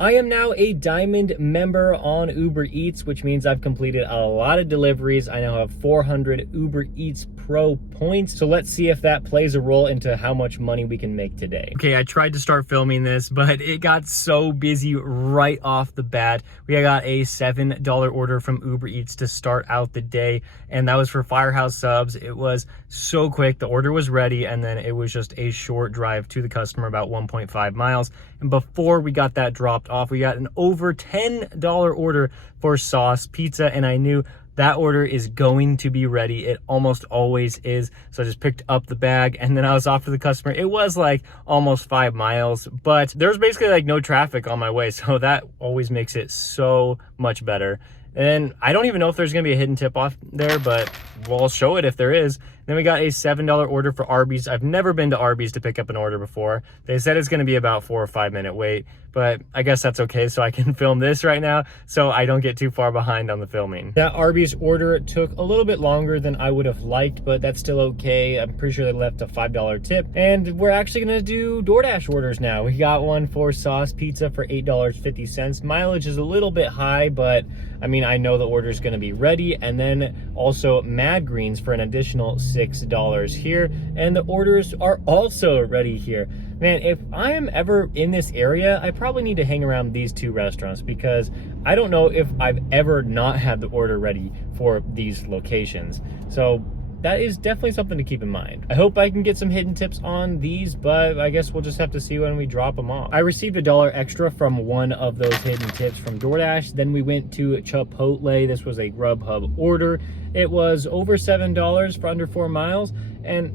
I am now a Diamond member on Uber Eats, which means I've completed a lot of deliveries. I now have 400 Uber Eats Pro points. So let's see if that plays a role into how much money we can make today. Okay, I tried to start filming this, but it got so busy right off the bat. We got a $7 order from Uber Eats to start out the day, and that was for Firehouse subs. It was so quick. The order was ready, and then it was just a short drive to the customer, about 1.5 miles. And before we got that dropped off, we got an over $10 order for sauce pizza, and I knew that order is going to be ready. It almost always is. So I just picked up the bag and then I was off to the customer. It was like almost 5 miles, but there's basically like no traffic on my way. So that always makes it so much better. And I don't even know if there's gonna be a hidden tip off there, but we'll show it if there is. Then we got a $7 order for Arby's. I've never been to Arby's to pick up an order before. They said it's gonna be about 4 or 5 minute wait, but I guess that's okay, so I can film this right now so I don't get too far behind on the filming. That Arby's order took a little bit longer than I would have liked, but that's still okay. I'm pretty sure they left a $5 tip. And we're actually gonna do DoorDash orders now. We got one for sauce pizza for $8.50. Mileage is a little bit high, but I mean, I know the order is gonna be ready. And then also Mad Greens for an additional $6 here. And the orders are also ready here. Man, if I am ever in this area, I probably need to hang around these two restaurants because I don't know if I've ever not had the order ready for these locations. So that is definitely something to keep in mind. I hope I can get some hidden tips on these, but I guess we'll just have to see when we drop them off. I received $1 extra from one of those hidden tips from DoorDash. Then we went to Chipotle. This was a Grubhub order. It was over $7 for under 4 miles, and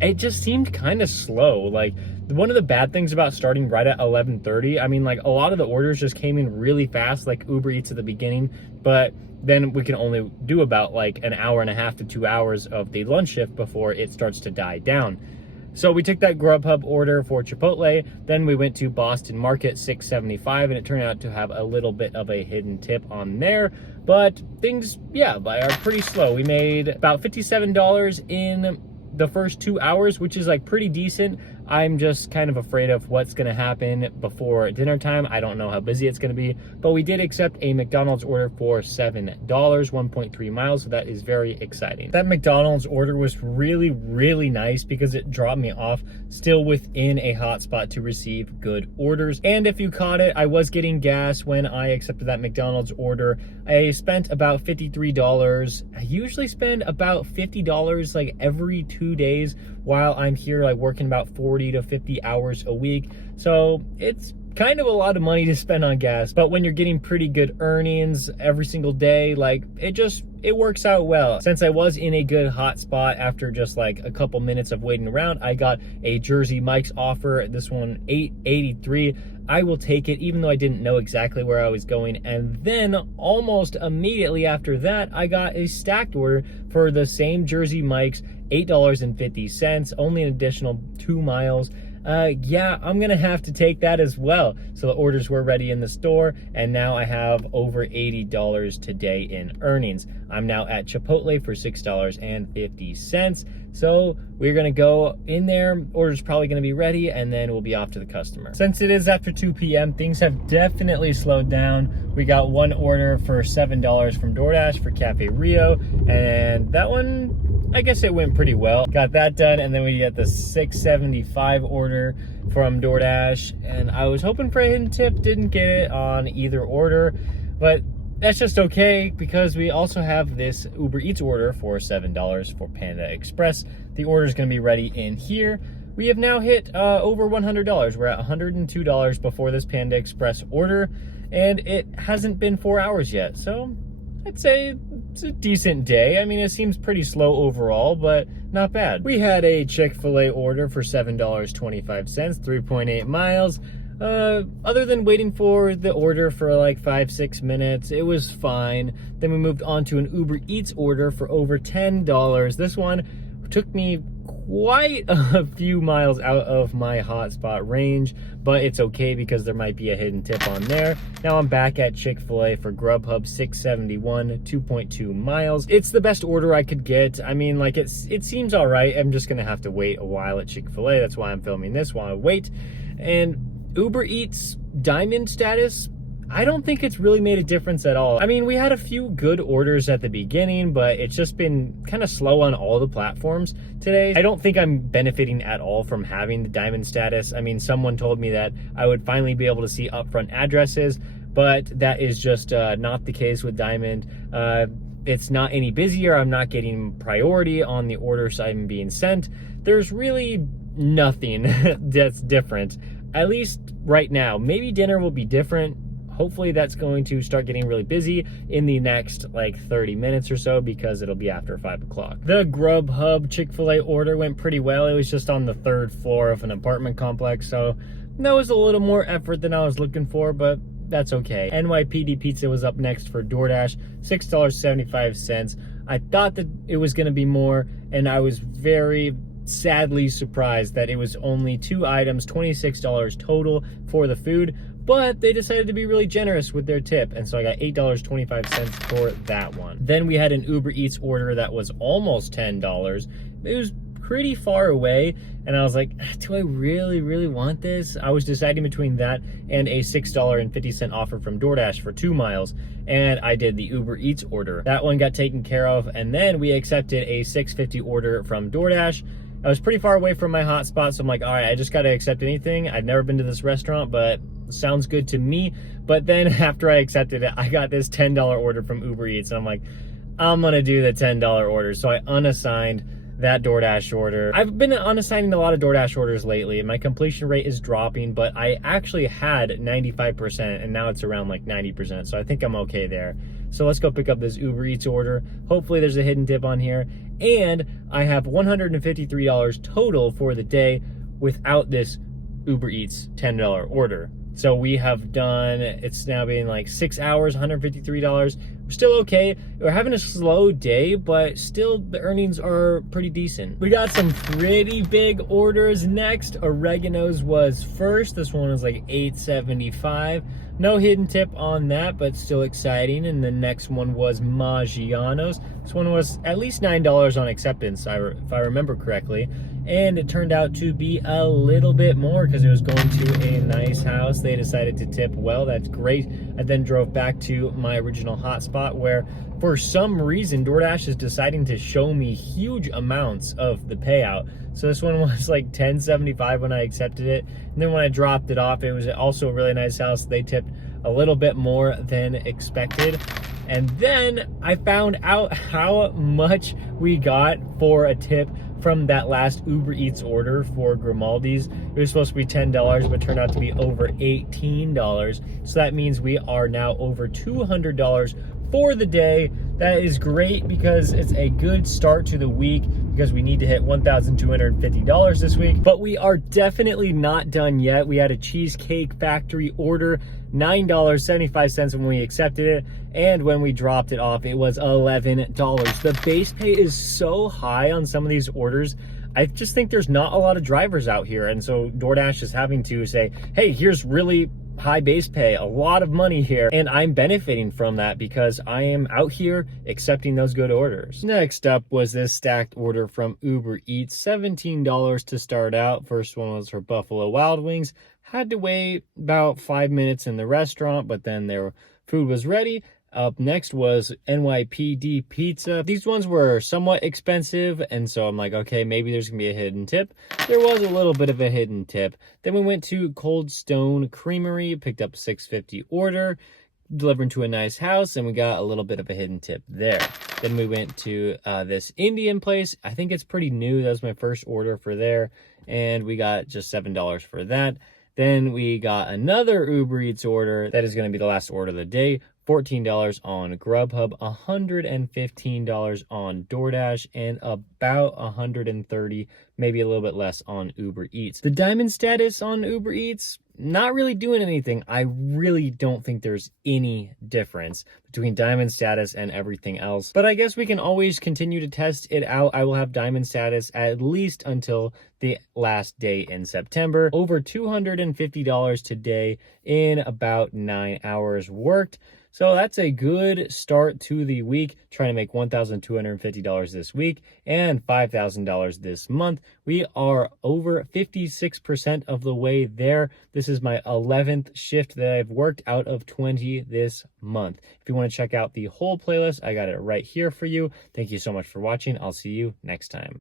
it just seemed kind of slow. Like, one of the bad things about starting right at 11:30, I mean, like, a lot of the orders just came in really fast, like Uber Eats at the beginning, but then we can only do about like an hour and a half to 2 hours of the lunch shift before it starts to die down. So we took that Grubhub order for Chipotle, then we went to Boston Market, $6.75, and it turned out to have a little bit of a hidden tip on there, but things, yeah, are pretty slow. We made about $57 in the first 2 hours, which is like pretty decent. I'm just kind of afraid of what's gonna happen before dinner time. I don't know how busy it's gonna be, but we did accept a McDonald's order for $7, 1.3 miles, so that is very exciting. That McDonald's order was really, really nice because it dropped me off still within a hotspot to receive good orders. And if you caught it, I was getting gas when I accepted that McDonald's order. I spent about $53. I usually spend about $50 like every 2 days while I'm here, like working about 40 to 50 hours a week. So it's kind of a lot of money to spend on gas, but when you're getting pretty good earnings every single day, like it works out well. Since I was in a good hot spot after just like a couple minutes of waiting around, I got a Jersey Mike's offer. This one, $8.83. I will take it even though I didn't know exactly where I was going. And then almost immediately after that, I got a stacked order for the same Jersey Mike's, $8.50, only an additional 2 miles. Yeah, I'm gonna have to take that as well. So the orders were ready in the store, and now I have over $80 today in earnings. I'm now at Chipotle for $6.50. So we're gonna go in there, order's probably gonna be ready, and then we'll be off to the customer. Since it is after 2 p.m., things have definitely slowed down. We got one order for $7 from DoorDash for Cafe Rio, and that one, I guess it went pretty well. Got that done, and then we got the $6.75 order from DoorDash, and I was hoping for a hidden tip, didn't get it on either order, but that's just okay because we also have this Uber Eats order for $7 for Panda Express. The order is going to be ready in here. We have now hit over $100. We're at $102 before this Panda Express order, and it hasn't been 4 hours yet, so I'd say it's a decent day. I mean, it seems pretty slow overall, but not bad. We had a Chick-fil-A order for $7.25, 3.8 miles. Other than waiting for the order for like 5-6 minutes, it was fine. Then we moved on to an Uber Eats order for over $10. This one took me quite a few miles out of my hotspot range, but it's okay because there might be a hidden tip on there. Now I'm back at Chick-fil-A for Grubhub, $6.71, 2.2 miles. It's the best order I could get. I mean, like, it seems all right. I'm just gonna have to wait a while at Chick-fil-A. That's why I'm filming this while I wait. And Uber Eats Diamond status, I don't think it's really made a difference at all. I mean, we had a few good orders at the beginning, but it's just been kind of slow on all the platforms today. I don't think I'm benefiting at all from having the diamond status. I mean, someone told me that I would finally be able to see upfront addresses, but that is just not the case with diamond. It's not any busier. I'm not getting priority on the orders I'm being sent. There's really nothing that's different, at least right now. Maybe dinner will be different. Hopefully that's going to start getting really busy in the next like 30 minutes or so, because it'll be after 5 o'clock. The Grubhub Chick-fil-A order went pretty well. It was just on the 3rd floor of an apartment complex, so that was a little more effort than I was looking for, but that's okay. NYPD Pizza was up next for DoorDash, $6.75. I thought that it was gonna be more, and I was very sadly surprised that it was only 2 items, $26 total for the food, but they decided to be really generous with their tip, and so I got $8.25 for that one. Then we had an Uber Eats order that was almost $10. It was pretty far away, and I was like, do I really want this? I was deciding between that and a $6.50 offer from DoorDash for 2 miles, and I did the Uber Eats order. That one got taken care of, and then we accepted a $6.50 order from DoorDash. I was pretty far away from my hotspot, so I'm like, all right, I just gotta accept anything. I've never been to this restaurant, but sounds good to me. But then after I accepted it, I got this $10 order from Uber Eats, and I'm like, I'm gonna do the $10 order. So I unassigned that DoorDash order. I've been unassigning a lot of DoorDash orders lately, and my completion rate is dropping, but I actually had 95%, and now it's around like 90%, so I think I'm okay there. So let's go pick up this Uber Eats order. Hopefully there's a hidden tip on here, and I have $153 total for the day without this Uber Eats $10 order. So we have done, it's now been like 6 hours, $153. We're still okay. We're having a slow day, but still the earnings are pretty decent. We got some pretty big orders next. Oregano's was first. This one was like $8.75. No hidden tip on that, but still exciting. And the next one was Maggiano's. This one was at least $9 on acceptance, if I remember correctly. And it turned out to be a little bit more because it was going to a nice house. They decided to tip well. That's great. I then drove back to my original hotspot where for some reason DoorDash is deciding to show me huge amounts of the payout. So this one was like $10.75 when I accepted it. And then when I dropped it off, it was also a really nice house. They tipped a little bit more than expected. And then I found out how much we got for a tip from that last Uber Eats order for Grimaldi's. It was supposed to be $10, but turned out to be over $18. So that means we are now over $200 for the day. That is great because it's a good start to the week, because we need to hit $1,250 this week. But we are definitely not done yet. We had a Cheesecake Factory order, $9.75 when we accepted it, and when we dropped it off, it was $11. The base pay is so high on some of these orders. I just think there's not a lot of drivers out here, and so DoorDash is having to say, hey, here's really high base pay, a lot of money here, and I'm benefiting from that because I am out here accepting those good orders. Next up was this stacked order from Uber Eats, $17 to start out. First one was for Buffalo Wild Wings. Had to wait about 5 minutes in the restaurant, but then their food was ready. Up next was NYPD Pizza. These ones were somewhat expensive, and so I'm like, okay, maybe there's gonna be a hidden tip. There was a little bit of a hidden tip. Then we went to Cold Stone Creamery, picked up $6.50 order, delivered to a nice house, and we got a little bit of a hidden tip there. Then we went to this Indian place. I think it's pretty new. That was my first order for there, and we got just $7 for that. Then we got another Uber Eats order. That is going to be the last order of the day. $14 on Grubhub, $115 on DoorDash, and about $130, maybe a little bit less on Uber Eats. The diamond status on Uber Eats, not really doing anything. I really don't think there's any difference between diamond status and everything else. But I guess we can always continue to test it out. I will have diamond status at least until the last day in September. Over $250 today in about 9 hours worked. So that's a good start to the week, trying to make $1,250 this week and $5,000 this month. We are over 56% of the way there. This This is my 11th shift that I've worked out of 20 this month. If you want to check out the whole playlist, I got it right here for you. Thank you so much for watching. I'll see you next time.